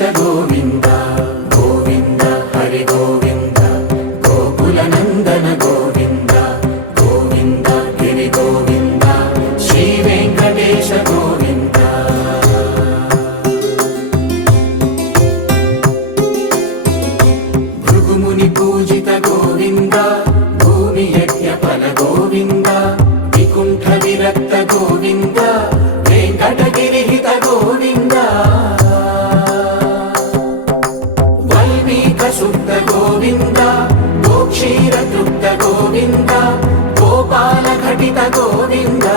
వెంకటేశ గోవింద గోవింద హరి గోవింద గోకుల నందన గోవింద గోవింద గిరి గోవింద శ్రీ వెంకటేశ గోవింద భృగుముని పూజిత గోవింద భూమి యజ్ఞ ఫల గోవింద వికుంఠ విరక్త గోవింద వెంకటగిరిహిత గోవింద వల్మీక శుద్ధ గోవింద గోక్షీర తృప్త గోవింద గోపాల ఘటిత గోవింద